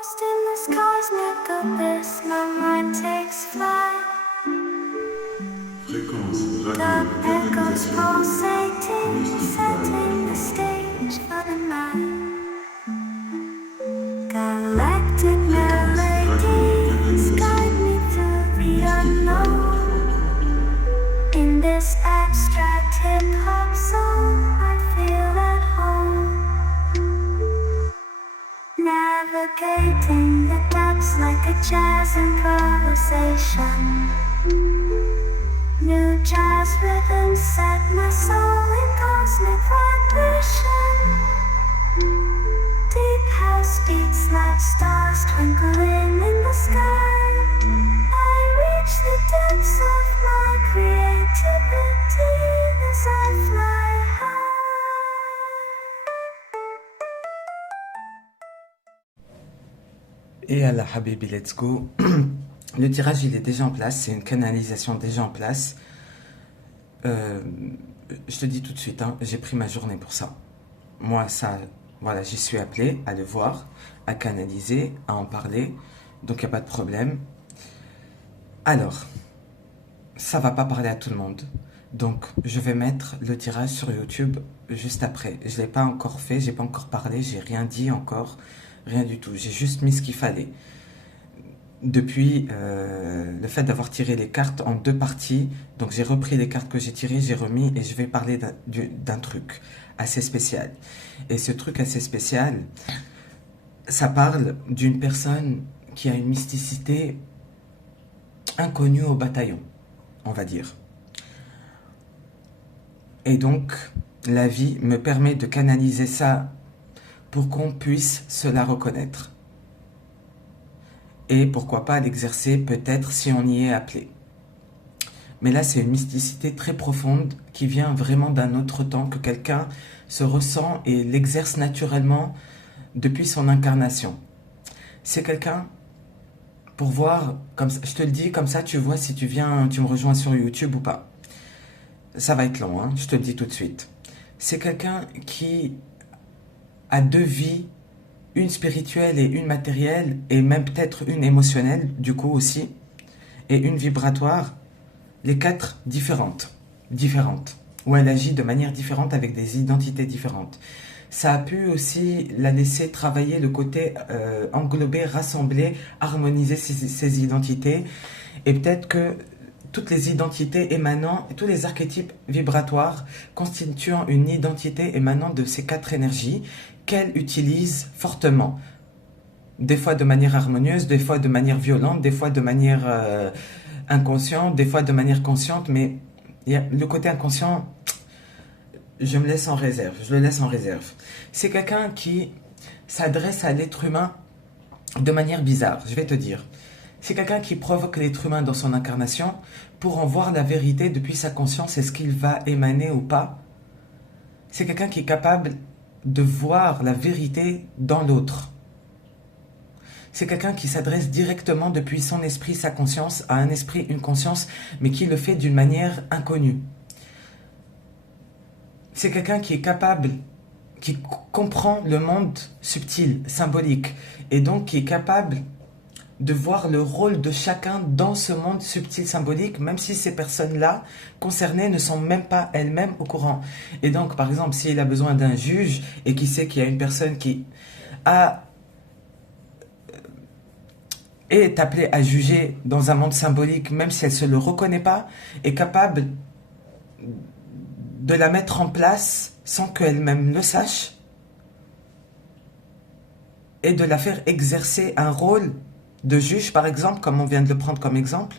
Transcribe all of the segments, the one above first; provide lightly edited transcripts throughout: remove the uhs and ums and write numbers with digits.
Lost in this cosmic abyss, my mind takes flight. Fréquence The radio echoes canalisation pulsating, setting the mystique. stage for the night. Galactic melodies guide me through the unknown. In this abstract hip-hop song, I feel at home. Navigating the depths like a jazz improvisation. New jazz rhythms set my soul in cosmic vibration. Deep house beats like stars twinkling in the sky. I reach the depths of my creativity as I fly high. Et à la Habibi, let's go. Le tirage, il est déjà en place. C'est une canalisation déjà en place. Je te dis tout de suite, hein, j'ai pris ma journée pour ça. Moi, ça, voilà, j'y suis appelé à le voir, à canaliser, à en parler. Donc, il n'y a pas de problème. Alors, ça va pas parler à tout le monde. Donc, je vais mettre le tirage sur YouTube juste après. Je l'ai pas encore fait, j'ai pas encore parlé, j'ai rien dit encore, rien du tout. J'ai juste mis ce qu'il fallait. Depuis le fait d'avoir tiré les cartes en deux parties, donc j'ai repris les cartes que j'ai tirées, j'ai remis et je vais parler d'un truc assez spécial. Et ce truc assez spécial, ça parle d'une personne qui a une mysticité inconnue au bataillon, on va dire. Et donc, la vie me permet de canaliser ça pour qu'on puisse se la reconnaître. Et pourquoi pas l'exercer peut-être si on y est appelé. Mais là, c'est une mysticité très profonde qui vient vraiment d'un autre temps, que quelqu'un se ressent et l'exerce naturellement depuis son incarnation. C'est quelqu'un, pour voir, comme ça, je te le dis, comme ça tu vois si tu viens, tu me rejoins sur YouTube ou pas. Ça va être long, hein, je te le dis tout de suite. C'est quelqu'un qui a deux vies, une spirituelle et une matérielle, et même peut-être une émotionnelle, du coup aussi, et une vibratoire, les quatre différentes, où elle agit de manière différente avec des identités différentes. Ça a pu aussi la laisser travailler le côté englober, rassembler, harmoniser ses identités, et peut-être que toutes les identités émanant, tous les archétypes vibratoires constituant une identité émanant de ces quatre énergies qu'elle utilise fortement. Des fois de manière harmonieuse, des fois de manière violente, des fois de manière inconsciente, des fois de manière consciente, mais le côté inconscient, je me laisse en réserve, je le laisse en réserve. C'est quelqu'un qui s'adresse à l'être humain de manière bizarre, je vais te dire. C'est quelqu'un qui provoque l'être humain dans son incarnation pour en voir la vérité depuis sa conscience et ce qu'il va émaner ou pas. C'est quelqu'un qui est capable de voir la vérité dans l'autre. C'est quelqu'un qui s'adresse directement depuis son esprit, sa conscience, à un esprit, une conscience, mais qui le fait d'une manière inconnue. C'est quelqu'un qui est capable, qui comprend le monde subtil, symbolique, et donc qui est capable de voir le rôle de chacun dans ce monde subtil symbolique, même si ces personnes-là concernées ne sont même pas elles-mêmes au courant. Et donc, par exemple, s'il a besoin d'un juge et qu'il sait qu'il y a une personne qui est appelée à juger dans un monde symbolique, même si elle ne se le reconnaît pas, est capable de la mettre en place sans qu'elle-même le sache et de la faire exercer un rôle de juge, par exemple, comme on vient de le prendre comme exemple,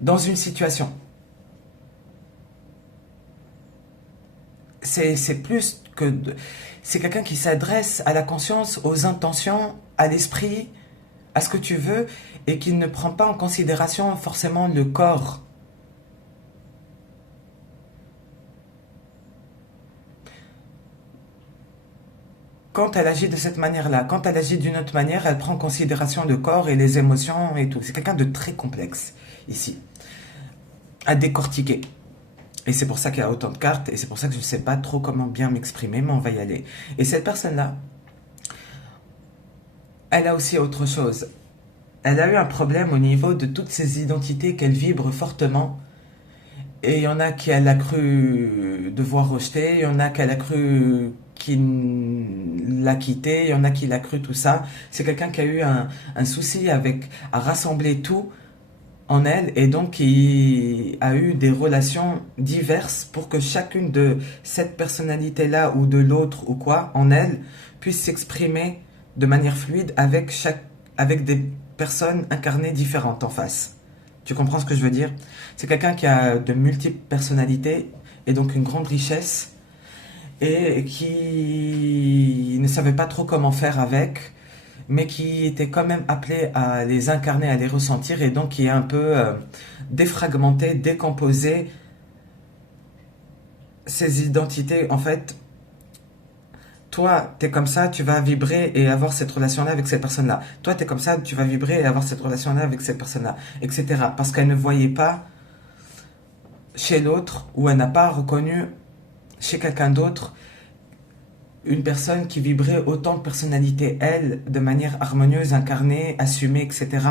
dans une situation. C'est plus que... C'est quelqu'un qui s'adresse à la conscience, aux intentions, à l'esprit, à ce que tu veux, et qui ne prend pas en considération forcément le corps. Quand elle agit de cette manière-là, quand elle agit d'une autre manière, elle prend en considération le corps et les émotions et tout. C'est quelqu'un de très complexe, ici, à décortiquer. Et c'est pour ça qu'il y a autant de cartes, et c'est pour ça que je ne sais pas trop comment bien m'exprimer, mais on va y aller. Et cette personne-là, elle a aussi autre chose. Elle a eu un problème au niveau de toutes ces identités qu'elle vibre fortement. Et il y en a qui elle a cru devoir rejeter, il y en a qu'elle a cru qu'il l'a quitté, il y en a qui l'a cru tout ça. C'est quelqu'un qui a eu un souci avec à rassembler tout en elle et donc qui a eu des relations diverses pour que chacune de cette personnalité-là ou de l'autre ou quoi en elle puisse s'exprimer de manière fluide avec des personnes incarnées différentes en face. Tu comprends ce que je veux dire? C'est quelqu'un qui a de multiples personnalités et donc une grande richesse et qui ne savait pas trop comment faire avec, mais qui était quand même appelé à les incarner, à les ressentir et donc qui est un peu défragmenté, décomposé ses identités. En fait, toi, t'es comme ça, tu vas vibrer et avoir cette relation-là avec cette personne-là. Toi, t'es comme ça, tu vas vibrer et avoir cette relation-là avec cette personne-là, etc. Parce qu'elle ne voyait pas chez l'autre ou elle n'a pas reconnu chez quelqu'un d'autre une personne qui vibrait autant de personnalités, elle, de manière harmonieuse, incarnée, assumée, etc.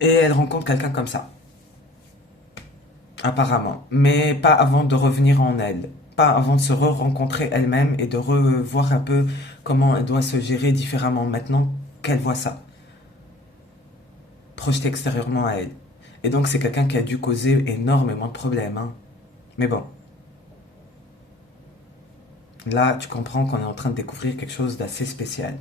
Et elle rencontre quelqu'un comme ça, apparemment. Mais pas avant de revenir en elle. Pas avant de se re-rencontrer elle-même et de revoir un peu comment elle doit se gérer différemment maintenant qu'elle voit ça, projeté extérieurement à elle. Et donc c'est quelqu'un qui a dû causer énormément de problèmes. Hein. Mais bon. Là, tu comprends qu'on est en train de découvrir quelque chose d'assez spécial.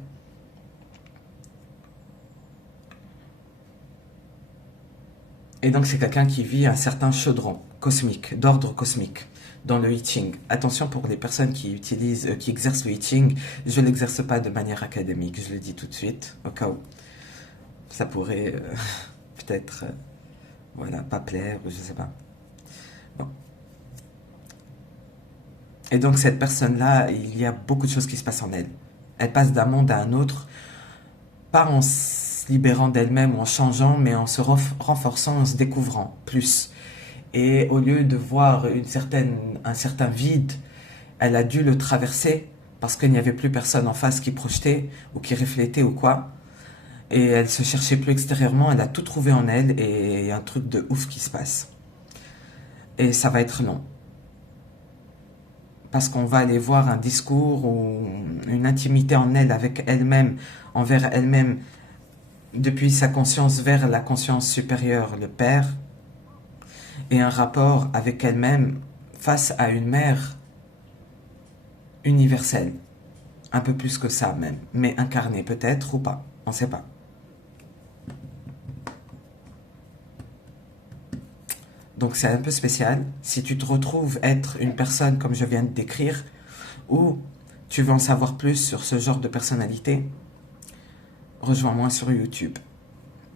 Et donc, c'est quelqu'un qui vit un certain chaudron cosmique, d'ordre cosmique, dans le I Ching. Attention pour les personnes qui utilisent, qui exercent le I Ching, je ne l'exerce pas de manière académique, je le dis tout de suite, au cas où ça pourrait peut-être, voilà, pas plaire, ou je sais pas. Bon. Et donc cette personne-là, il y a beaucoup de choses qui se passent en elle. Elle passe d'un monde à un autre, pas en se libérant d'elle-même ou en changeant, mais en se renforçant, en se découvrant plus. Et au lieu de voir un certain vide, elle a dû le traverser parce qu'il n'y avait plus personne en face qui projetait ou qui reflétait ou quoi. Et elle se cherchait plus extérieurement, elle a tout trouvé en elle et il y a un truc de ouf qui se passe. Et ça va être long. Parce qu'on va aller voir un discours ou une intimité en elle avec elle-même, envers elle-même, depuis sa conscience vers la conscience supérieure, le Père, et un rapport avec elle-même face à une mère universelle, un peu plus que ça même, mais incarnée peut-être ou pas, on ne sait pas. Donc c'est un peu spécial. Si tu te retrouves être une personne comme je viens de décrire, ou tu veux en savoir plus sur ce genre de personnalité, rejoins-moi sur YouTube.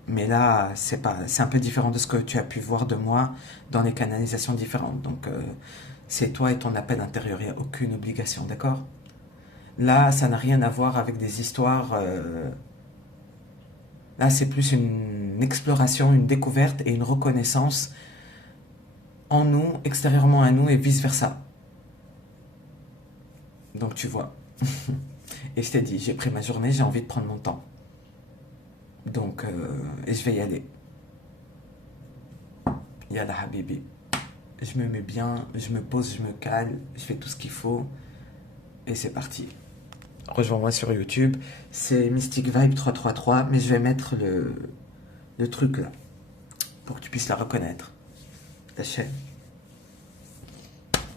Mais là, c'est un peu différent de ce que tu as pu voir de moi dans les canalisations différentes. Donc c'est toi et ton appel intérieur, il n'y a aucune obligation, d'accord? Là, ça n'a rien à voir avec des histoires. Là, c'est plus une exploration, une découverte et une reconnaissance en nous, extérieurement à nous et vice-versa. Donc tu vois. Et je t'ai dit, j'ai pris ma journée, j'ai envie de prendre mon temps. Donc, et je vais y aller. Yalla habibi. Je me mets bien, je me pose, je me cale, je fais tout ce qu'il faut. Et c'est parti. Rejoins-moi sur YouTube. C'est Mystic Vibe 333, mais je vais mettre le truc là. Pour que tu puisses la reconnaître. La chaîne.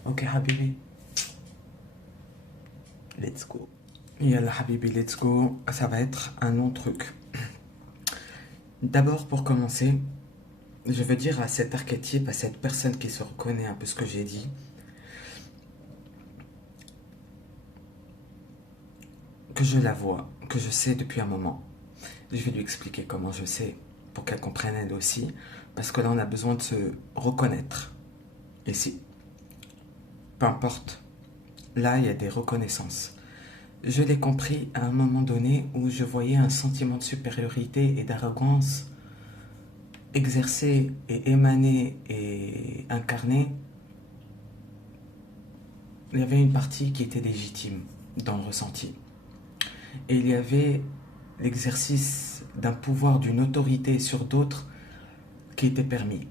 Ok habibi. Let's go. Yalla habibi, let's go. Ça va être un long truc. D'abord pour commencer, je veux dire à cet archétype, à cette personne qui se reconnaît un peu ce que j'ai dit, que je la vois, que je sais depuis un moment. Je vais lui expliquer comment je sais, pour qu'elle comprenne elle aussi, parce que là on a besoin de se reconnaître. Ici. Peu importe. Là il y a des reconnaissances. Je l'ai compris à un moment donné où je voyais un sentiment de supériorité et d'arrogance exercé et émané et incarné. Il y avait une partie qui était légitime dans le ressenti. et il y avait l'exercice d'un pouvoir, d'une autorité sur d'autres qui était permis,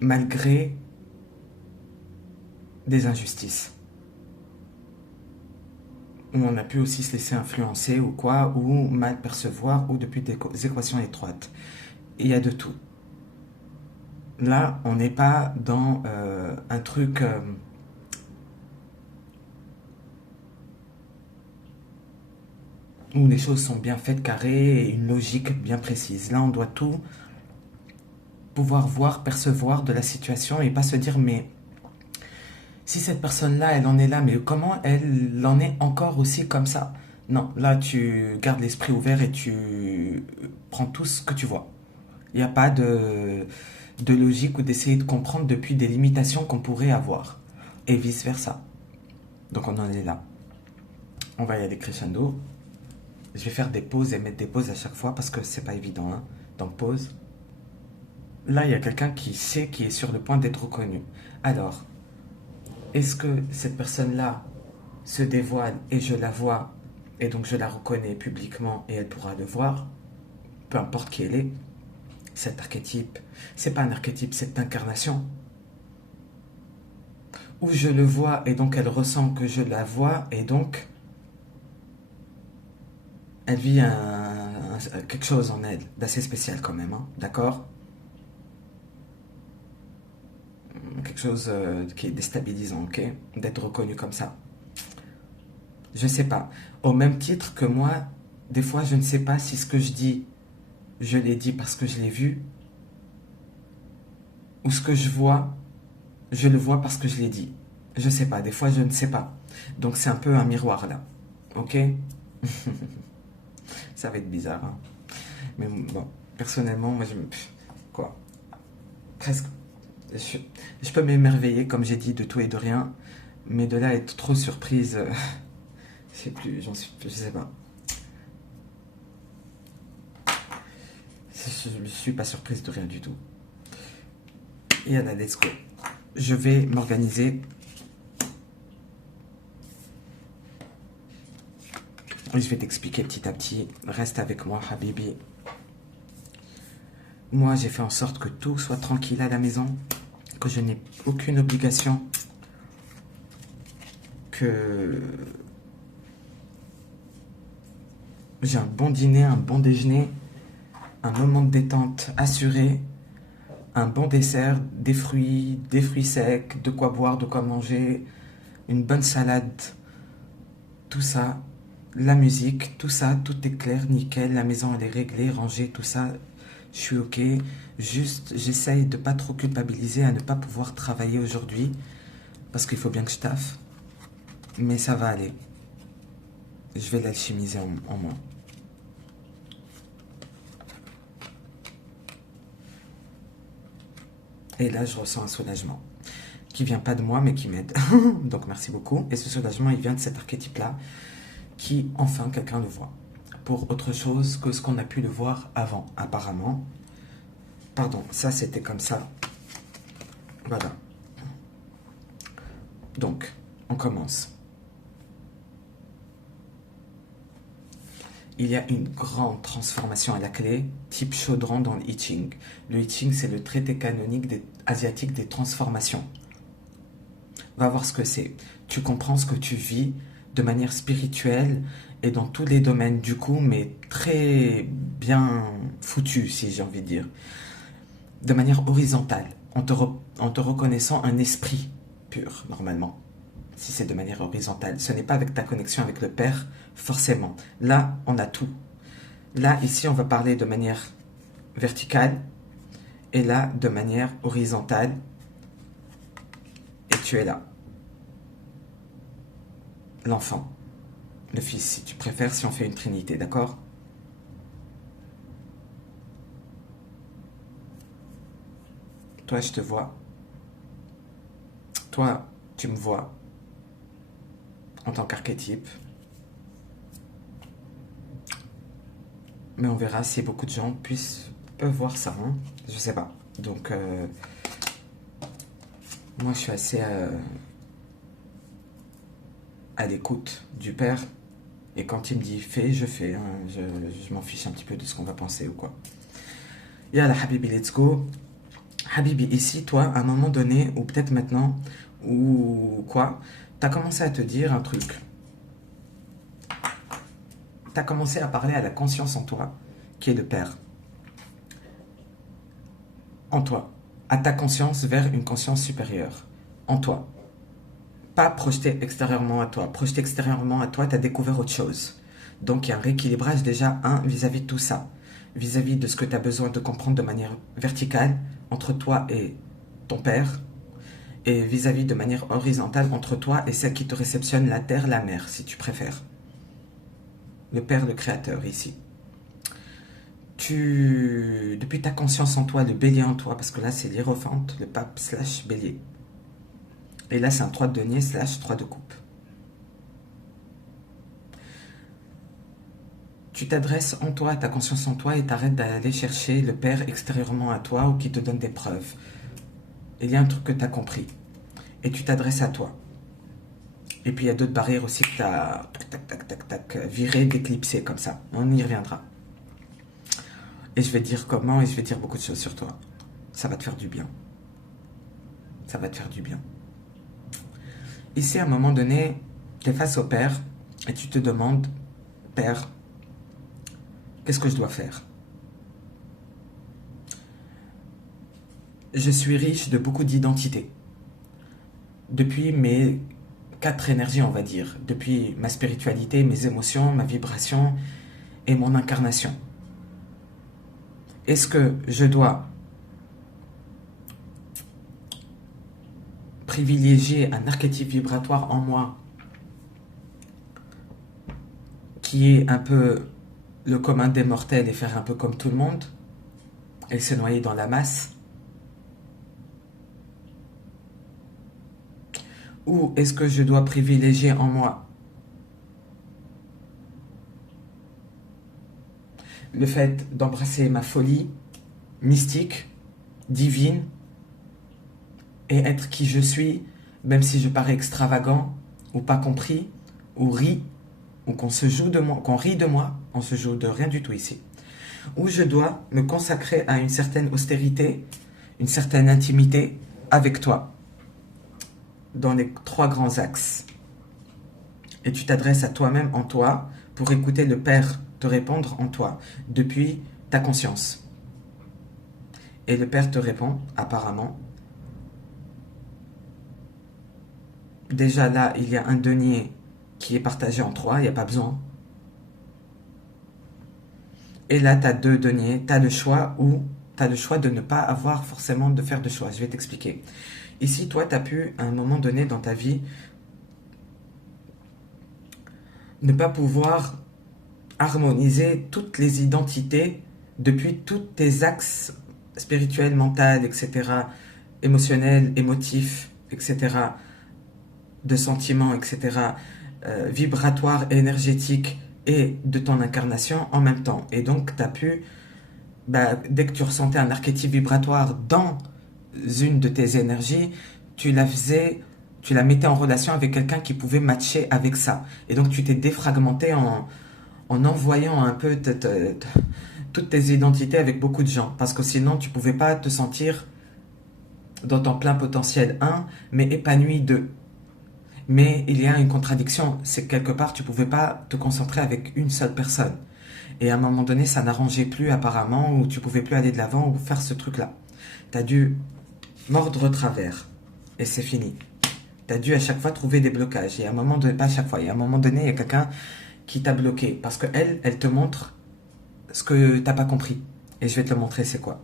malgré des injustices. Où on a pu aussi se laisser influencer ou quoi, ou mal percevoir, ou depuis des équations étroites. Il y a de tout. Là, on n'est pas dans un truc où les choses sont bien faites, carrées, et une logique bien précise. Là, on doit tout pouvoir voir, percevoir de la situation et pas se dire, mais si cette personne-là, elle en est là, mais comment elle en est encore aussi comme ça? Non, là, tu gardes l'esprit ouvert et tu prends tout ce que tu vois. Il n'y a pas de logique ou d'essayer de comprendre depuis des limitations qu'on pourrait avoir. Et vice-versa. Donc on en est là. On va y aller crescendo. Je vais faire des pauses et mettre des pauses à chaque fois parce que c'est pas évident. Hein. Donc pause. Là, il y a quelqu'un qui sait, qui est sur le point d'être reconnu. Alors, est-ce que cette personne-là se dévoile et je la vois et donc je la reconnais publiquement et elle pourra le voir, peu importe qui elle est? Cet archétype, c'est pas un archétype, c'est une incarnation. Ou je le vois et donc elle ressent que je la vois et donc elle vit quelque chose en elle d'assez spécial quand même, hein, d'accord? Quelque chose qui est déstabilisant, ok? D'être reconnu comme ça. Je sais pas. Au même titre que moi, des fois je ne sais pas si ce que je dis, je l'ai dit parce que je l'ai vu, ou ce que je vois, je le vois parce que je l'ai dit. Je sais pas, des fois je ne sais pas. Donc c'est un peu un miroir là, ok? Ça va être bizarre, hein. Mais bon, personnellement, moi je me... Quoi? Presque... Je peux m'émerveiller, comme j'ai dit, de tout et de rien, mais de là à être trop surprise, je sais plus, je sais pas. Je ne suis pas surprise de rien du tout. Et Anna, let's go. Je vais m'organiser. Et je vais t'expliquer petit à petit. Reste avec moi, Habibi. Moi, j'ai fait en sorte que tout soit tranquille à la maison, que je n'ai aucune obligation, que j'ai un bon dîner, un bon déjeuner, un moment de détente assuré, un bon dessert, des fruits secs, de quoi boire, de quoi manger, une bonne salade, tout ça, la musique, tout ça, tout est clair, nickel, la maison elle est réglée, rangée, tout ça, je suis ok. Juste, j'essaye de pas trop culpabiliser à ne pas pouvoir travailler aujourd'hui, parce qu'il faut bien que je taffe, mais ça va aller. Je vais l'alchimiser en moi. Et là, je ressens un soulagement qui vient pas de moi, mais qui m'aide. Donc, merci beaucoup. Et ce soulagement, il vient de cet archétype-là, qui, enfin, quelqu'un le voit. Pour autre chose que ce qu'on a pu le voir avant, apparemment. Pardon, ça, c'était comme ça. Voilà. Donc, on commence. Il y a une grande transformation à la clé, type chaudron dans le I Ching. Le I Ching, c'est le traité canonique asiatique des transformations. Va voir ce que c'est. Tu comprends ce que tu vis de manière spirituelle et dans tous les domaines du coup, mais très bien foutu, si j'ai envie de dire. De manière horizontale, en te reconnaissant un esprit pur, normalement. Si c'est de manière horizontale. Ce n'est pas avec ta connexion avec le Père, forcément. Là, on a tout. Là, ici, on va parler de manière verticale. Et là, de manière horizontale. Et tu es là. L'enfant. Le fils, si tu préfères, si on fait une trinité, d'accord? Toi, je te vois. Toi, tu me vois. En tant qu'archétype. Mais on verra si beaucoup de gens peuvent voir ça, hein. Je sais pas. Donc, moi je suis assez à l'écoute du Père Et quand il me dit fais, je fais. Hein. Je m'en fiche un petit peu de ce qu'on va penser ou quoi. Yalla Habibi, let's go. Habibi, ici, toi, à un moment donné, ou peut-être maintenant, ou quoi, t'as commencé à te dire un truc. T'as commencé à parler à la conscience en toi, qui est le Père. En toi. À ta conscience vers une conscience supérieure. En toi. Pas projeté extérieurement à toi. Projeté extérieurement à toi, t'as découvert autre chose. Donc il y a un rééquilibrage déjà, vis-à-vis de tout ça. Vis-à-vis de ce que tu as besoin de comprendre de manière verticale entre toi et ton Père. Et vis-à-vis de manière horizontale entre toi et celle qui te réceptionne, la terre, la mer, si tu préfères. Le Père, le Créateur, ici. Depuis ta conscience en toi, le bélier en toi, parce que là c'est l'hiérophante, le pape / bélier. Et là c'est un 3 de denier / 3 de coupe. Tu t'adresses en toi, à ta conscience en toi, et t'arrêtes d'aller chercher le Père extérieurement à toi ou qui te donne des preuves. Il y a un truc que tu as compris. Et tu t'adresses à toi. Et puis il y a d'autres barrières aussi que tu as virées, d'éclipser comme ça. On y reviendra. Et je vais dire comment, et je vais dire beaucoup de choses sur toi. Ça va te faire du bien. Ça va te faire du bien. Ici, à un moment donné, tu es face au Père, et tu te demandes, Père, qu'est-ce que je dois faire? Je suis riche de beaucoup d'identités. Depuis mes 4 énergies, on va dire. Depuis ma spiritualité, mes émotions, ma vibration et mon incarnation. Est-ce que je dois privilégier un archétype vibratoire en moi qui est un peu le commun des mortels et faire un peu comme tout le monde et se noyer dans la masse? Ou est-ce que je dois privilégier en moi le fait d'embrasser ma folie mystique, divine, et être qui je suis, même si je parais extravagant, ou pas compris, ou rit, ou qu'on se joue de moi, qu'on rit de moi, on se joue de rien du tout ici. Ou je dois me consacrer à une certaine austérité, une certaine intimité avec toi, dans les 3 grands axes. Et tu t'adresses à toi-même en toi, pour écouter le Père te répondre en toi, depuis ta conscience. Et le Père te répond, apparemment. Déjà là, il y a un denier qui est partagé en 3, il n'y a pas besoin. Et là, tu as 2 deniers, tu as le choix ou tu as le choix de ne pas avoir forcément de faire de choix. Je vais t'expliquer. Ici, toi, tu as pu, à un moment donné dans ta vie, ne pas pouvoir harmoniser toutes les identités depuis tous tes axes spirituels, mentaux, etc., émotionnels, émotifs, etc., de sentiments, etc., vibratoires, énergétiques et de ton incarnation en même temps. Et donc, tu as pu, dès que tu ressentais un archétype vibratoire dans une de tes énergies, tu la mettais en relation avec quelqu'un qui pouvait matcher avec ça. Et donc, tu t'es défragmenté en envoyant un peu toutes tes identités avec beaucoup de gens. Parce que sinon, tu ne pouvais pas te sentir dans ton plein potentiel 1, mais épanoui 2. Mais il y a une contradiction, c'est que quelque part, tu ne pouvais pas te concentrer avec une seule personne. Et à un moment donné, ça n'arrangeait plus apparemment, ou tu ne pouvais plus aller de l'avant ou faire ce truc-là. Tu as dû mordre travers, et c'est fini. Tu as dû à chaque fois trouver des blocages. Et à un moment donné, pas à chaque fois, et à un moment donné, il y a quelqu'un qui t'a bloqué. Parce qu'elle, elle te montre ce que tu n'as pas compris. Et je vais te le montrer, c'est quoi.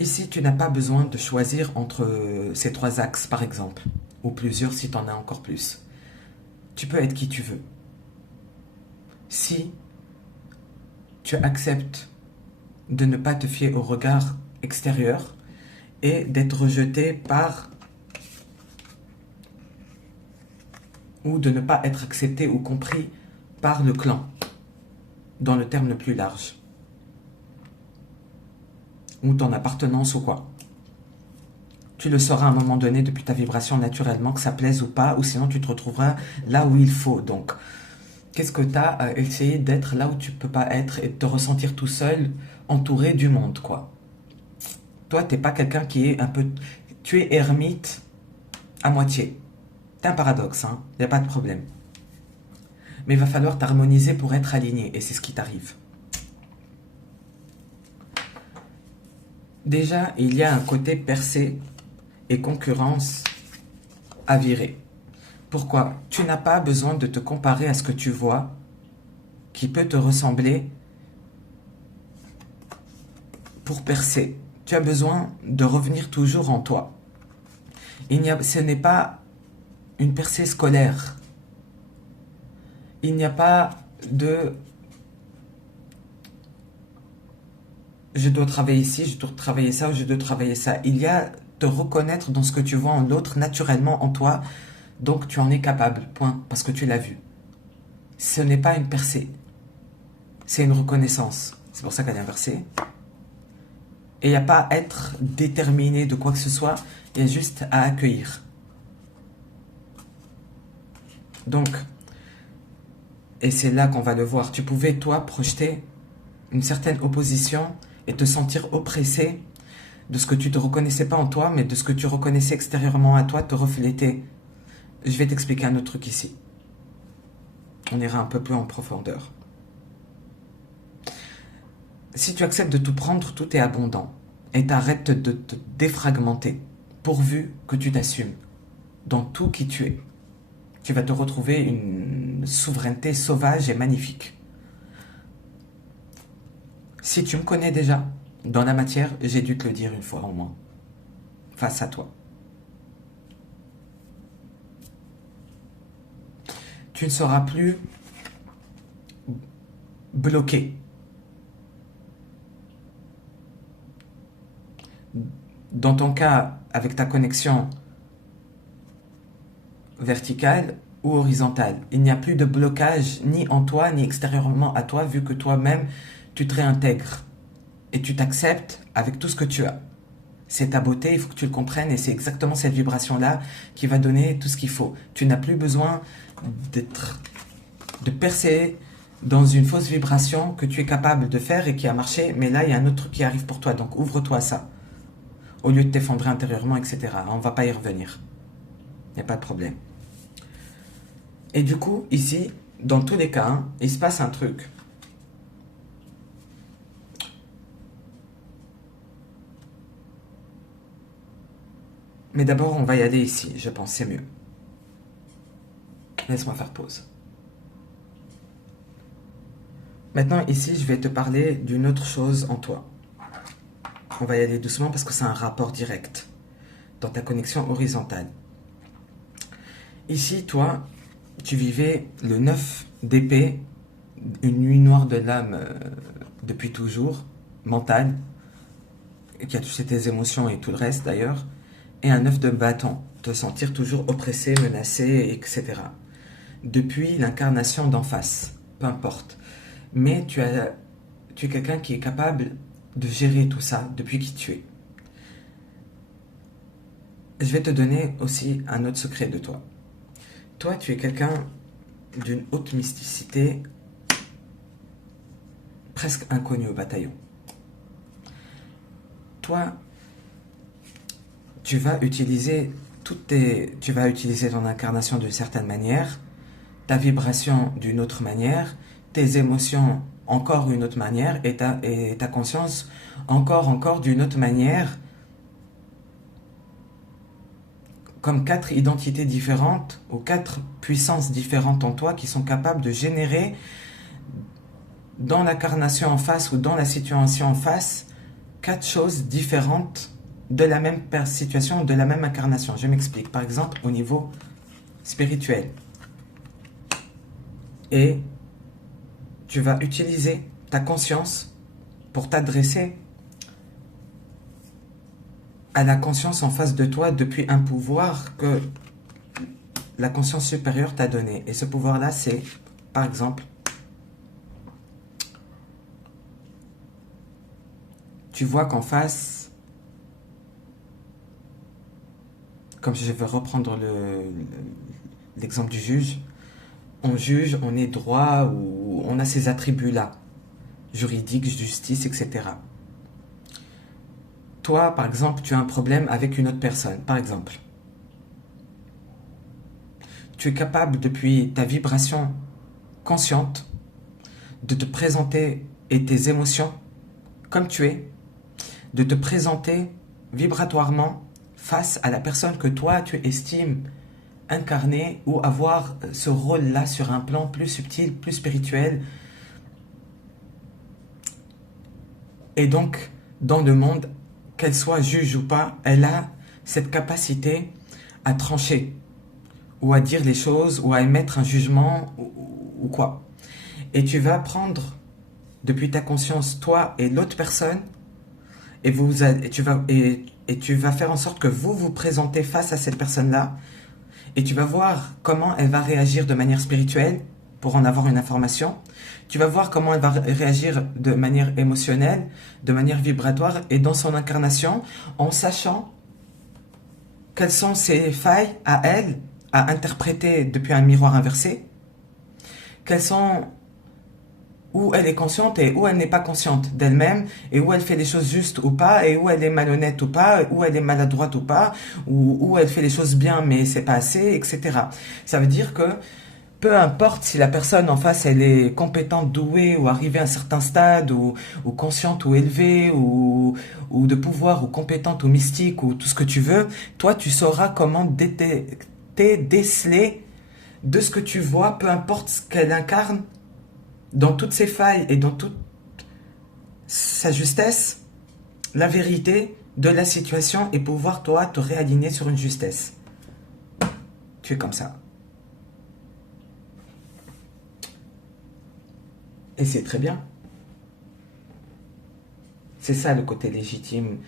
Ici, tu n'as pas besoin de choisir entre ces 3 axes, par exemple. Ou plusieurs si tu en as encore plus. Tu peux être qui tu veux. Si tu acceptes de ne pas te fier au regard extérieur et d'être rejeté par, ou de ne pas être accepté ou compris par le clan, dans le terme le plus large, ou ton appartenance ou quoi. Tu le sauras à un moment donné depuis ta vibration naturellement, que ça plaise ou pas, ou sinon tu te retrouveras là où il faut. Donc, Qu'est-ce que tu as à essayer d'être là où tu peux pas être et de te ressentir tout seul, entouré du monde, quoi. Toi, t'es pas quelqu'un qui est un peu... Tu es ermite à moitié. T'es un paradoxe, hein. Y a pas de problème. Mais il va falloir t'harmoniser pour être aligné, et c'est ce qui t'arrive. Déjà, il y a un côté percée et concurrence à virer. Pourquoi? Tu n'as pas besoin de te comparer à ce que tu vois, qui peut te ressembler pour percer. Tu as besoin de revenir toujours en toi. Ce n'est pas une percée scolaire. Il n'y a pas de je dois travailler ici, je dois travailler ça, ou je dois travailler ça. Il y a te reconnaître dans ce que tu vois en l'autre naturellement en toi, donc tu en es capable, point, parce que tu l'as vu. Ce n'est pas une percée, c'est une reconnaissance. C'est pour ça qu'elle est inversée. Et il n'y a pas à être déterminé de quoi que ce soit, il y a juste à accueillir. Donc, et c'est là qu'on va le voir, tu pouvais, toi, projeter une certaine opposition et te sentir oppressé de ce que tu ne te reconnaissais pas en toi, mais de ce que tu reconnaissais extérieurement à toi, te refléter. Je vais t'expliquer un autre truc ici. On ira un peu plus en profondeur. Si tu acceptes de tout prendre, tout est abondant. Et t'arrêtes de te défragmenter, pourvu que tu t'assumes dans tout qui tu es. Tu vas te retrouver une souveraineté sauvage et magnifique. Si tu me connais déjà, dans la matière, j'ai dû te le dire une fois au moins, face à toi. Tu ne seras plus bloqué. Dans ton cas, avec ta connexion verticale ou horizontale, il n'y a plus de blocage ni en toi ni extérieurement à toi, vu que toi-même, tu te réintègres et tu t'acceptes avec tout ce que tu as. C'est ta beauté, il faut que tu le comprennes, et c'est exactement cette vibration-là qui va donner tout ce qu'il faut. Tu n'as plus besoin de percer dans une fausse vibration que tu es capable de faire et qui a marché, mais là, il y a un autre truc qui arrive pour toi, donc ouvre-toi à ça. Au lieu de t'effondrer intérieurement, etc. On ne va pas y revenir. Il n'y a pas de problème. Et du coup, ici, dans tous les cas, hein, il se passe un truc. Mais d'abord, on va y aller ici, je pense, c'est mieux. Laisse-moi faire pause. Maintenant, ici, je vais te parler d'une autre chose en toi. On va y aller doucement parce que c'est un rapport direct dans ta connexion horizontale. Ici, toi, tu vivais le 9 d'épée, une nuit noire de l'âme depuis toujours, mentale, qui a touché tes émotions et tout le reste d'ailleurs, et un 9 de bâton, te sentir toujours oppressé, menacé, etc. Depuis l'incarnation d'en face, peu importe. Mais tu es quelqu'un qui est capable de gérer tout ça depuis qui tu es. Je vais te donner aussi un autre secret de toi. Toi, tu es quelqu'un d'une haute mysticité presque inconnue au bataillon. Toi, tu vas utiliser ton incarnation d'une certaine manière, ta vibration d'une autre manière, tes émotions encore une autre manière, et ta conscience encore d'une autre manière, comme 4 identités différentes ou 4 puissances différentes en toi qui sont capables de générer dans l'incarnation en face ou dans la situation en face 4 choses différentes de la même situation, de la même incarnation. Je m'explique. Par exemple, au niveau spirituel. Et tu vas utiliser ta conscience pour t'adresser à la conscience en face de toi depuis un pouvoir que la conscience supérieure t'a donné. Et ce pouvoir-là, c'est, par exemple, tu vois qu'en face, comme je vais reprendre l'exemple du juge, on juge, on est droit, ou on a ces attributs-là, juridique, justice, etc. Toi, par exemple, tu as un problème avec une autre personne, par exemple. Tu es capable, depuis ta vibration consciente, de te présenter et tes émotions comme tu es, de te présenter vibratoirement face à la personne que toi, tu estimes incarner ou avoir ce rôle-là sur un plan plus subtil, plus spirituel. Et donc, dans le monde, qu'elle soit juge ou pas, elle a cette capacité à trancher, ou à dire les choses, ou à émettre un jugement, ou quoi. Et tu vas prendre, depuis ta conscience, toi et l'autre personne, et tu vas faire en sorte que vous vous présentez face à cette personne-là, et tu vas voir comment elle va réagir de manière spirituelle, pour en avoir une information. Tu vas voir comment elle va réagir de manière émotionnelle, de manière vibratoire et dans son incarnation, en sachant quelles sont ses failles à elle, à interpréter depuis un miroir inversé, quelles sont où elle est consciente et où elle n'est pas consciente d'elle-même, et où elle fait les choses justes ou pas, et où elle est malhonnête ou pas, où elle est maladroite ou pas, ou où elle fait les choses bien mais c'est pas assez, etc. Ça veut dire que peu importe si la personne en face, elle est compétente, douée, ou arrivée à un certain stade, ou consciente, ou élevée, ou de pouvoir, ou compétente, ou mystique, ou tout ce que tu veux, toi, tu sauras comment détecter, déceler de ce que tu vois, peu importe ce qu'elle incarne, dans toutes ses failles et dans toute sa justesse, la vérité de la situation, et pouvoir, toi, te réaligner sur une justesse. Tu es comme ça. Et c'est très bien. C'est ça le côté légitime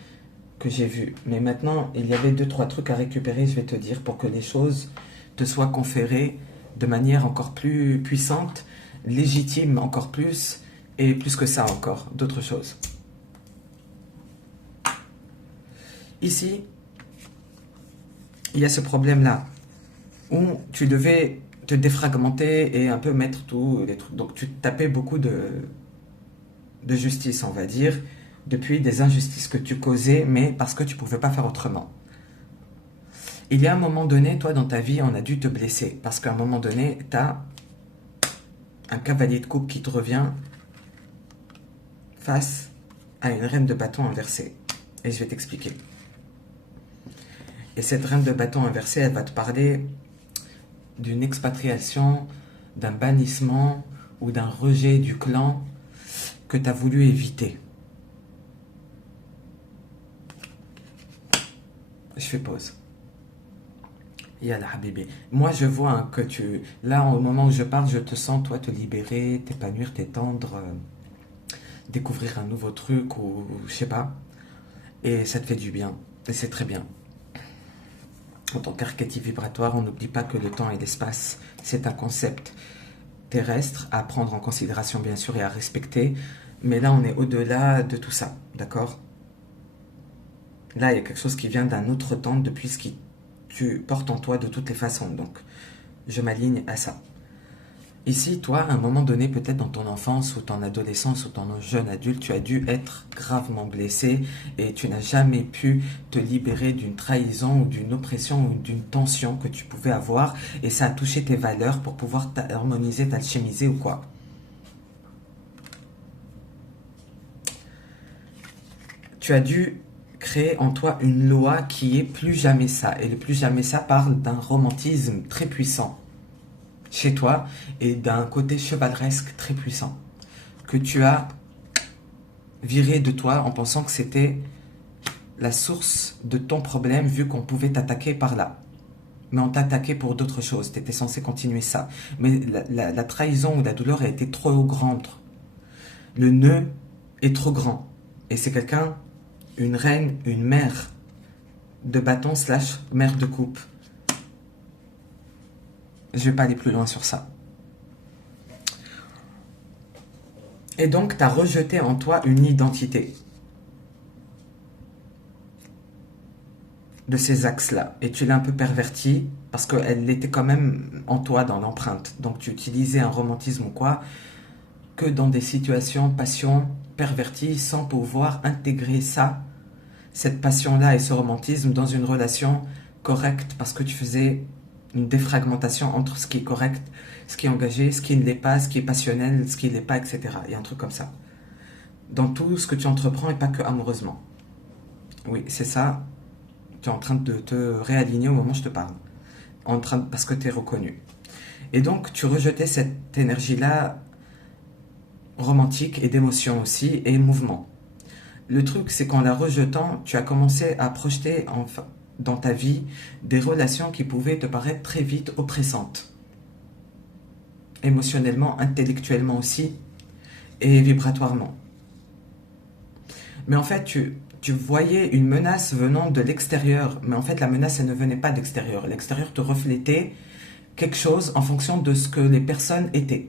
que j'ai vu. Mais maintenant, il y avait 2-3 trucs à récupérer, je vais te dire, pour que les choses te soient conférées de manière encore plus puissante, légitime encore plus, et plus que ça encore, d'autres choses. Ici, il y a ce problème-là, où tu devais te défragmenter et un peu mettre tous les trucs. Donc tu tapais beaucoup de justice, on va dire, depuis des injustices que tu causais, mais parce que tu ne pouvais pas faire autrement. Il y a un moment donné, toi, dans ta vie, on a dû te blesser, parce qu'à un moment donné, tu as un cavalier de coupe qui te revient face à une reine de bâton inversée. Et je vais t'expliquer. Et cette reine de bâton inversée, elle va te parler d'une expatriation, d'un bannissement ou d'un rejet du clan que tu as voulu éviter. Je fais pause. Yallah Habibi. Moi je vois que tu... Là au moment où je parle, je te sens toi te libérer, t'épanouir, t'étendre, découvrir un nouveau truc ou je sais pas. Et ça te fait du bien. Et c'est très bien. En tant qu'archétype vibratoire, on n'oublie pas que le temps et l'espace, c'est un concept terrestre à prendre en considération bien sûr et à respecter. Mais là on est au-delà de tout ça, d'accord? Là il y a quelque chose qui vient d'un autre temps depuis ce qui tu portes en toi de toutes les façons. Donc je m'aligne à ça. Ici, toi, à un moment donné, peut-être dans ton enfance ou ton adolescence ou ton jeune adulte, tu as dû être gravement blessé et tu n'as jamais pu te libérer d'une trahison ou d'une oppression ou d'une tension que tu pouvais avoir, et ça a touché tes valeurs pour pouvoir t'harmoniser, t'alchimiser ou quoi. Tu as dû créer en toi une loi qui est plus jamais ça. Et le plus jamais ça parle d'un romantisme très puissant chez toi et d'un côté chevaleresque très puissant que tu as viré de toi en pensant que c'était la source de ton problème, vu qu'on pouvait t'attaquer par là. Mais on t'attaquait pour d'autres choses, tu étais censé continuer ça. Mais la trahison ou la douleur a été trop grande. Le nœud est trop grand. Et c'est quelqu'un, une reine, une mère de bâton / mère de coupe. Je ne vais pas aller plus loin sur ça. Et donc, tu as rejeté en toi une identité de ces axes-là. Et tu l'as un peu perverti parce qu'elle était quand même en toi dans l'empreinte. Donc tu utilisais un romantisme ou quoi que dans des situations passion perverties sans pouvoir intégrer ça, cette passion-là et ce romantisme dans une relation correcte parce que tu faisais une défragmentation entre ce qui est correct, ce qui est engagé, ce qui ne l'est pas, ce qui est passionnel, ce qui ne l'est pas, etc. Il y a un truc comme ça. Dans tout ce que tu entreprends et pas que amoureusement. Oui, c'est ça. Tu es en train de te réaligner au moment où je te parle. Parce que tu es reconnu. Et donc, tu rejetais cette énergie-là romantique et d'émotion aussi, et mouvement. Le truc, c'est qu'en la rejetant, tu as commencé à projeter dans ta vie des relations qui pouvaient te paraître très vite oppressantes. Émotionnellement, intellectuellement aussi, et vibratoirement. Mais en fait, tu voyais une menace venant de l'extérieur, mais en fait, la menace, elle ne venait pas d'extérieur. L'extérieur te reflétait quelque chose en fonction de ce que les personnes étaient.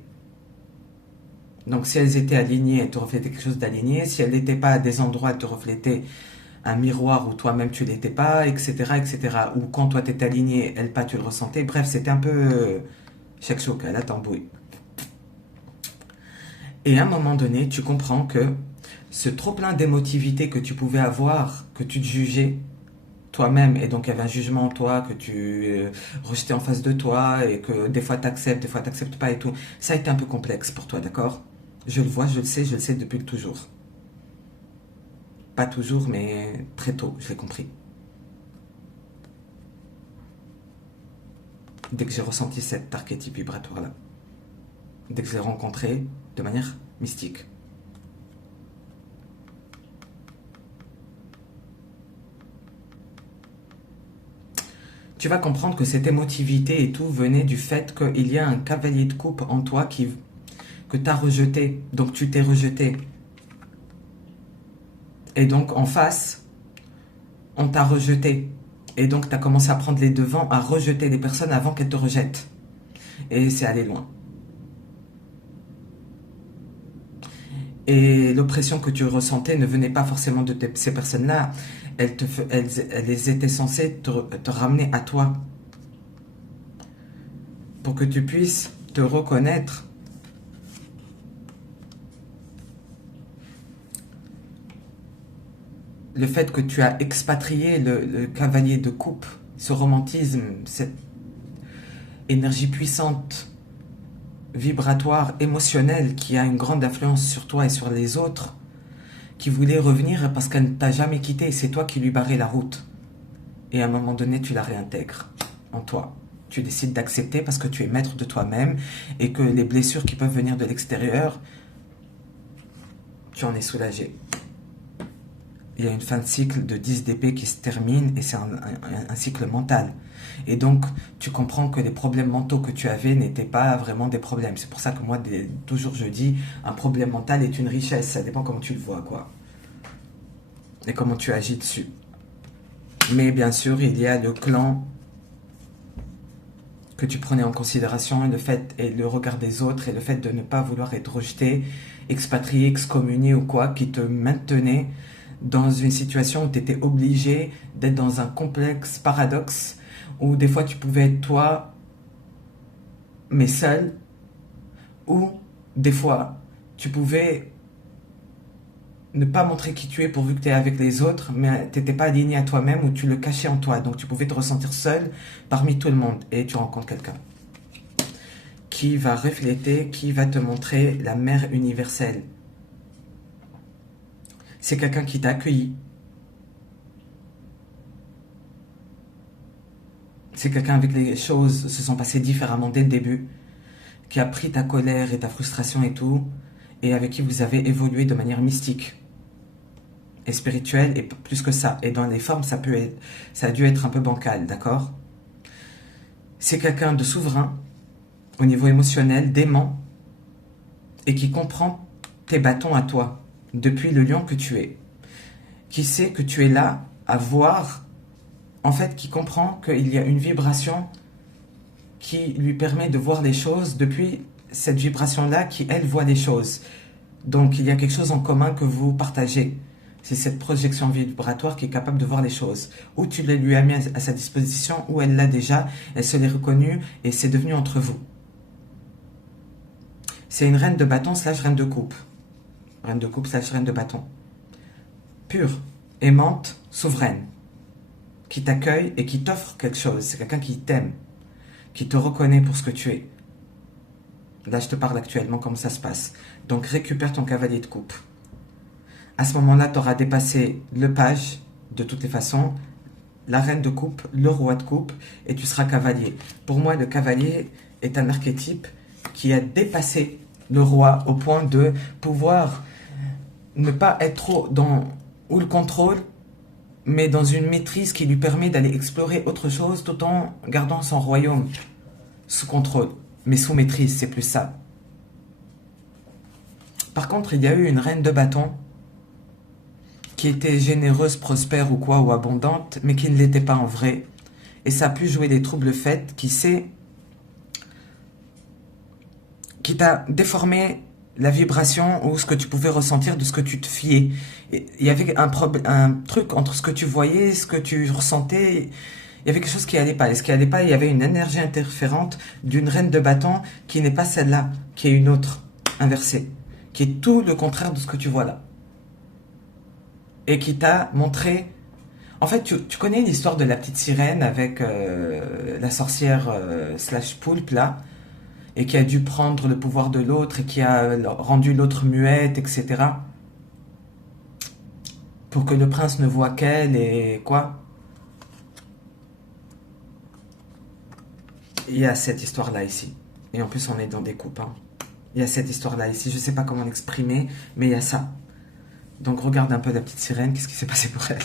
Donc, si elles étaient alignées, elles te reflétaient quelque chose d'aligné. Si elles n'étaient pas à des endroits, elles te reflétaient un miroir où toi-même tu l'étais pas, etc., etc. Ou quand toi t'étais aligné, elle pas, tu le ressentais. Bref, c'était un peu shakshuka, la tambouille. Et à un moment donné, tu comprends que ce trop-plein d'émotivité que tu pouvais avoir, que tu te jugeais toi-même, et donc il y avait un jugement en toi, que tu rejetais en face de toi, et que des fois t'acceptes, des fois t'acceptes pas et tout, ça a été un peu complexe pour toi, d'accord? Je le vois, je le sais depuis toujours. Pas toujours, mais très tôt, je l'ai compris. Dès que j'ai ressenti cet archétype vibratoire-là. Dès que je l'ai rencontré de manière mystique. Tu vas comprendre que cette émotivité et tout venait du fait qu'il y a un cavalier de coupe en toi que tu as rejeté. Donc tu t'es rejeté. Et donc en face, on t'a rejeté. Et donc tu as commencé à prendre les devants, à rejeter les personnes avant qu'elles te rejettent. Et c'est allé loin. Et l'oppression que tu ressentais ne venait pas forcément de ces personnes-là. Elles étaient censées te ramener à toi. Pour que tu puisses te reconnaître. Le fait que tu as expatrié le cavalier de coupe, ce romantisme, cette énergie puissante, vibratoire, émotionnelle, qui a une grande influence sur toi et sur les autres, qui voulait revenir parce qu'elle ne t'a jamais quitté, c'est toi qui lui barrais la route. Et à un moment donné, tu la réintègres en toi. Tu décides d'accepter parce que tu es maître de toi-même et que les blessures qui peuvent venir de l'extérieur, tu en es soulagé. Il y a une fin de cycle de 10 d'épée qui se termine et c'est un cycle mental. Et donc, tu comprends que les problèmes mentaux que tu avais n'étaient pas vraiment des problèmes. C'est pour ça que moi, toujours je dis, un problème mental est une richesse. Ça dépend comment tu le vois, quoi. Et comment tu agis dessus. Mais bien sûr, il y a le clan que tu prenais en considération et le regard des autres et le fait de ne pas vouloir être rejeté, expatrié, excommunié ou quoi, qui te maintenait dans une situation où tu étais obligé d'être dans un complexe paradoxe où des fois tu pouvais être toi mais seul, ou des fois tu pouvais ne pas montrer qui tu es pourvu que tu es avec les autres, mais tu n'étais pas aligné à toi-même ou tu le cachais en toi, donc tu pouvais te ressentir seul parmi tout le monde et tu rencontres quelqu'un qui va refléter, qui va te montrer la mère universelle. C'est quelqu'un qui t'a accueilli. C'est quelqu'un avec les choses se sont passées différemment dès le début, qui a pris ta colère et ta frustration et tout, et avec qui vous avez évolué de manière mystique et spirituelle, et plus que ça. Et dans les formes, ça a dû être un peu bancal, d'accord? C'est quelqu'un de souverain, au niveau émotionnel, d'aimant, et qui comprend tes bâtons à toi. Depuis le lion que tu es, qui sait que tu es là à voir, en fait, qui comprend qu'il y a une vibration qui lui permet de voir les choses depuis cette vibration-là qui, elle, voit les choses. Donc, il y a quelque chose en commun que vous partagez. C'est cette projection vibratoire qui est capable de voir les choses. Ou tu les lui as mis à sa disposition, ou elle l'a déjà, elle se l'est reconnue et c'est devenu entre vous. C'est une reine de bâton slash reine de coupe. Reine de coupe slash reine de bâton. Pure, aimante, souveraine. Qui t'accueille et qui t'offre quelque chose. C'est quelqu'un qui t'aime, qui te reconnaît pour ce que tu es. Là, je te parle actuellement comment ça se passe. Donc, récupère ton cavalier de coupe. À ce moment-là, tu auras dépassé le page, de toutes les façons, la reine de coupe, le roi de coupe, et tu seras cavalier. Pour moi, le cavalier est un archétype qui a dépassé le roi au point de pouvoir ne pas être trop dans ou le contrôle, mais dans une maîtrise qui lui permet d'aller explorer autre chose tout en gardant son royaume sous contrôle, mais sous maîtrise, c'est plus ça. Par contre, il y a eu une reine de bâton qui était généreuse, prospère ou quoi, ou abondante, mais qui ne l'était pas en vrai. Et ça a pu jouer des troubles faits qui t'a déformé la vibration ou ce que tu pouvais ressentir de ce que tu te fiais. Et il y avait un truc entre ce que tu voyais, ce que tu ressentais. Il y avait quelque chose qui allait pas. Et ce qui allait pas, il y avait une énergie interférente d'une reine de bâton qui n'est pas celle-là, qui est une autre, inversée, qui est tout le contraire de ce que tu vois là. Et qui t'a montré... En fait, tu connais l'histoire de la petite sirène avec la sorcière slash poulpe là, et qui a dû prendre le pouvoir de l'autre et qui a rendu l'autre muette, etc. Pour que le prince ne voit qu'elle et quoi. Il y a cette histoire-là ici. Et en plus, on est dans des coupes. Hein. Il y a cette histoire-là ici. Je ne sais pas comment l'exprimer, mais il y a ça. Donc regarde un peu la petite sirène, qu'est-ce qui s'est passé pour elle.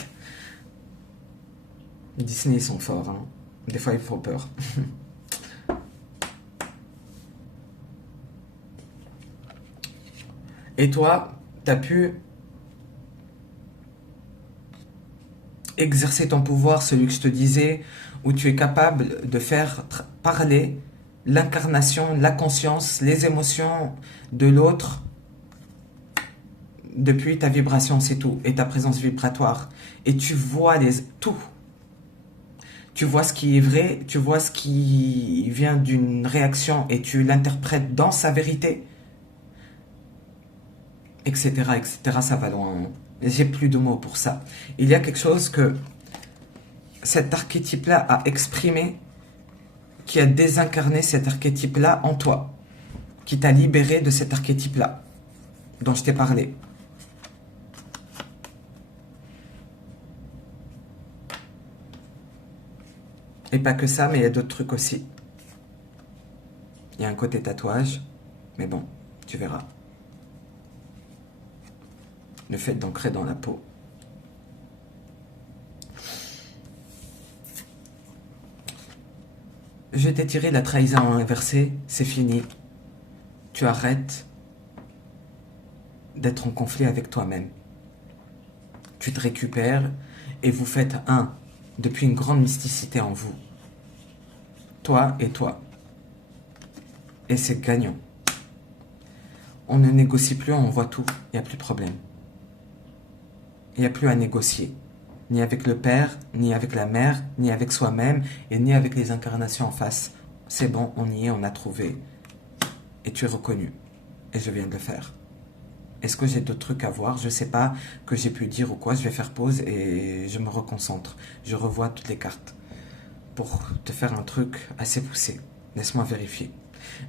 Disney, ils sont forts. Hein. Des fois, ils font peur. Et toi, tu as pu exercer ton pouvoir, celui que je te disais, où tu es capable de faire parler l'incarnation, la conscience, les émotions de l'autre depuis ta vibration, c'est tout, et ta présence vibratoire. Et tu vois tout. Tu vois ce qui est vrai, tu vois ce qui vient d'une réaction et tu l'interprètes dans sa vérité. Etc., etc., ça va loin. J'ai plus de mots pour ça. Il y a quelque chose que cet archétype-là a exprimé, qui a désincarné cet archétype-là en toi, qui t'a libéré de cet archétype-là, dont je t'ai parlé. Et pas que ça, mais il y a d'autres trucs aussi. Il y a un côté tatouage, mais bon, tu verras. Le fait d'ancrer dans la peau. Je t'ai tiré la trahison inversée, c'est fini. Tu arrêtes d'être en conflit avec toi-même. Tu te récupères et vous faites un, depuis une grande mysticité en vous. Toi et toi. Et c'est gagnant. On ne négocie plus, on voit tout, il n'y a plus de problème. Il n'y a plus à négocier, ni avec le père, ni avec la mère, ni avec soi-même, et ni avec les incarnations en face. C'est bon, on y est, on a trouvé. Et tu es reconnu. Et je viens de le faire. Est-ce que j'ai d'autres trucs à voir? Je ne sais pas que j'ai pu dire ou quoi. Je vais faire pause et je me reconcentre. Je revois toutes les cartes pour te faire un truc assez poussé. Laisse-moi vérifier.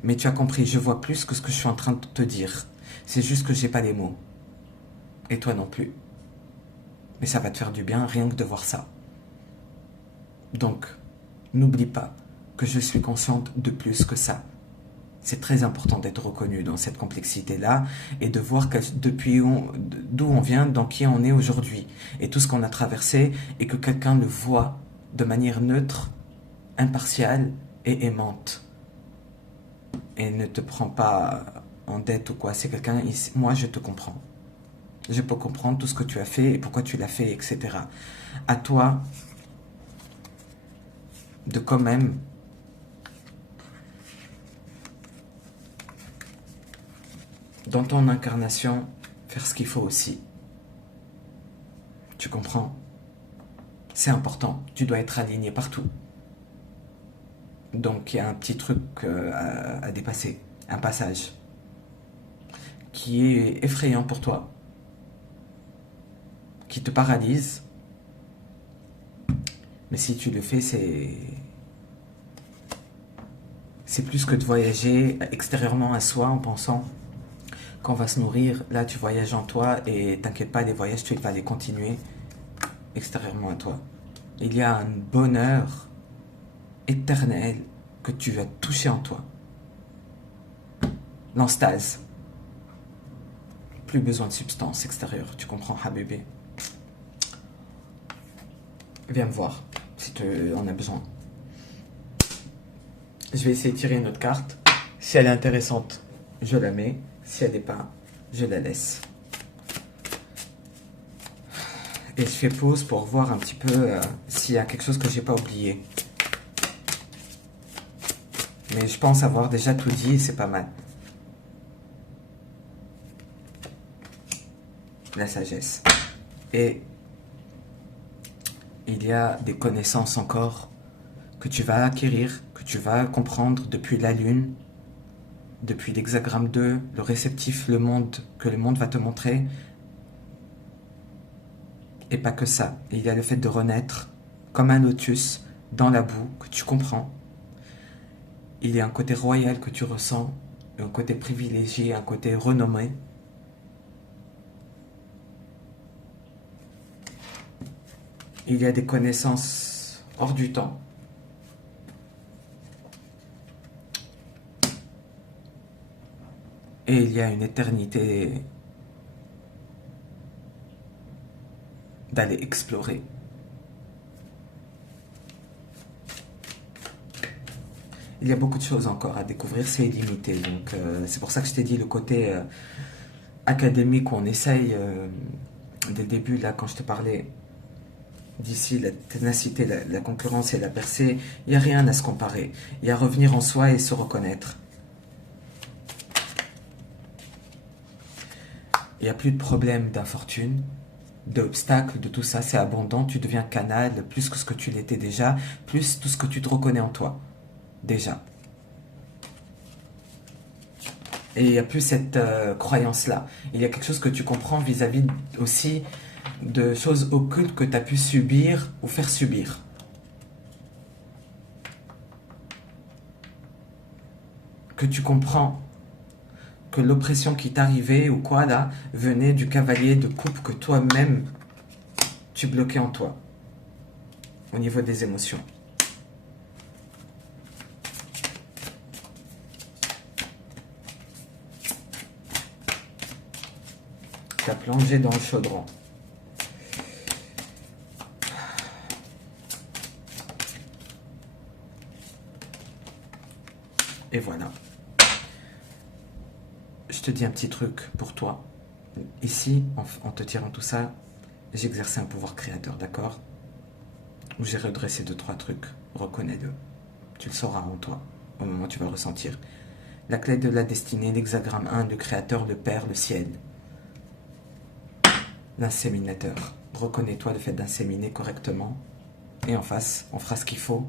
Mais tu as compris, je vois plus que ce que je suis en train de te dire. C'est juste que j'ai pas les mots. Et toi non plus. Mais ça va te faire du bien rien que de voir ça. Donc, n'oublie pas que je suis consciente de plus que ça. C'est très important d'être reconnu dans cette complexité-là et de voir depuis d'où on vient, dans qui on est aujourd'hui. Et tout ce qu'on a traversé et que quelqu'un le voit de manière neutre, impartiale et aimante. Et ne te prends pas en dette ou quoi. C'est quelqu'un, moi je te comprends. Je peux comprendre tout ce que tu as fait et pourquoi tu l'as fait, etc. À toi de quand même dans ton incarnation faire ce qu'il faut aussi. Tu comprends? C'est important. Tu dois être aligné partout. Donc il y a un petit truc à dépasser, un passage qui est effrayant pour toi, qui te paralyse. Mais si tu le fais, c'est plus que de voyager extérieurement à soi en pensant qu'on va se nourrir. Là, tu voyages en toi et t'inquiète pas, les voyages, tu vas les continuer extérieurement à toi. Il y a un bonheur éternel que tu vas toucher en toi. L'enstase. Plus besoin de substance extérieure. Tu comprends, Habibi? Viens me voir si tu en as besoin. Je vais essayer de tirer une autre carte. Si elle est intéressante, je la mets. Si elle n'est pas, je la laisse. Et je fais pause pour voir un petit peu s'il y a quelque chose que j'ai pas oublié. Mais je pense avoir déjà tout dit et c'est pas mal. La sagesse. Et il y a des connaissances encore que tu vas acquérir, que tu vas comprendre depuis la lune, depuis l'hexagramme 2, le réceptif, le monde, que le monde va te montrer. Et pas que ça. Il y a le fait de renaître comme un lotus dans la boue que tu comprends. Il y a un côté royal que tu ressens, un côté privilégié, un côté renommé. Il y a des connaissances hors du temps. Et il y a une éternité d'aller explorer. Il y a beaucoup de choses encore à découvrir, c'est illimité. Donc c'est pour ça que je t'ai dit le côté académique où on essaye dès le début, là, quand je te parlais d'ici la ténacité, la concurrence et la percée, il n'y a rien à se comparer. Il y a revenir en soi et se reconnaître. Il n'y a plus de problème d'infortune, d'obstacles, de tout ça, c'est abondant, tu deviens canal, plus que ce que tu l'étais déjà, plus tout ce que tu te reconnais en toi, déjà. Et il n'y a plus cette croyance-là. Il y a quelque chose que tu comprends vis-à-vis aussi de choses occultes que tu as pu subir ou faire subir. Que tu comprends que l'oppression qui t'arrivait ou quoi là venait du cavalier de coupe que toi-même tu bloquais en toi au niveau des émotions. Tu as plongé dans le chaudron. Et voilà. Je te dis un petit truc pour toi. Ici, en te tirant tout ça, j'ai exercé un pouvoir créateur, d'accord? Où j'ai redressé 2-3 trucs. Reconnais-le. Tu le sauras en toi, au moment où tu vas le ressentir. La clé de la destinée, l'hexagramme 1, le créateur, le père, le ciel. L'inséminateur. Reconnais-toi le fait d'inséminer correctement. Et en face, on fera ce qu'il faut.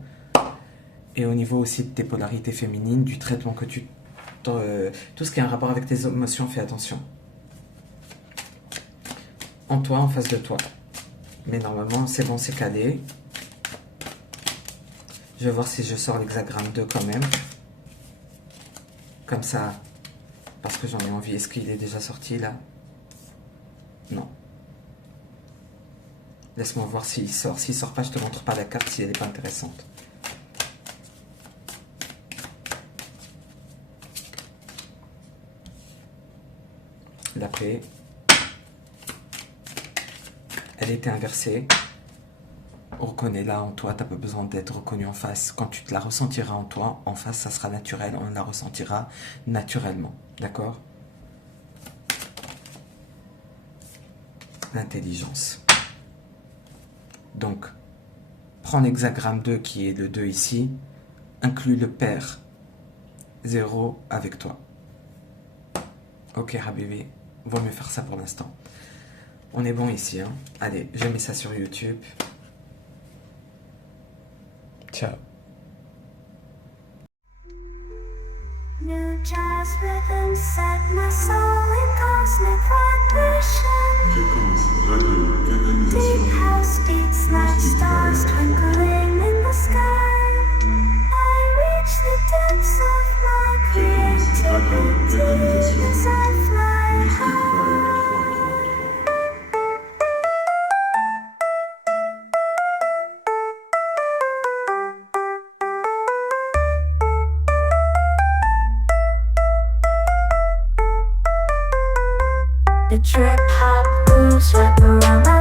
Et au niveau aussi de tes polarités féminines, du traitement que tu... tout ce qui a un rapport avec tes émotions, fais attention. En toi, en face de toi. Mais normalement, c'est bon, c'est calé. Je vais voir si je sors l'hexagramme 2 quand même. Comme ça, parce que j'en ai envie. Est-ce qu'il est déjà sorti là? Non. Laisse-moi voir s'il sort. S'il sort pas, je te montre pas la carte si elle n'est pas intéressante. La paix. Elle était inversée. Reconnais-la en toi, tu n'as pas besoin d'être reconnu en face. Quand tu te la ressentiras en toi, en face, ça sera naturel, on la ressentira naturellement. D'accord? L'intelligence. Donc, prends l'hexagramme 2 qui est le 2 ici, inclus le père 0 avec toi. Ok, Habibi, vaut mieux faire ça pour l'instant. On est bon ici, hein. Allez, je mets ça sur YouTube. Ciao. New jazz rhythms set my soul in cosmic vibration. Fréquence radio canalisation Deep house beats like stars twinkling in the sky. I reach the depths of my creativity as I fly Mystic high. Vibe 333. The trip hop grooves wrap around my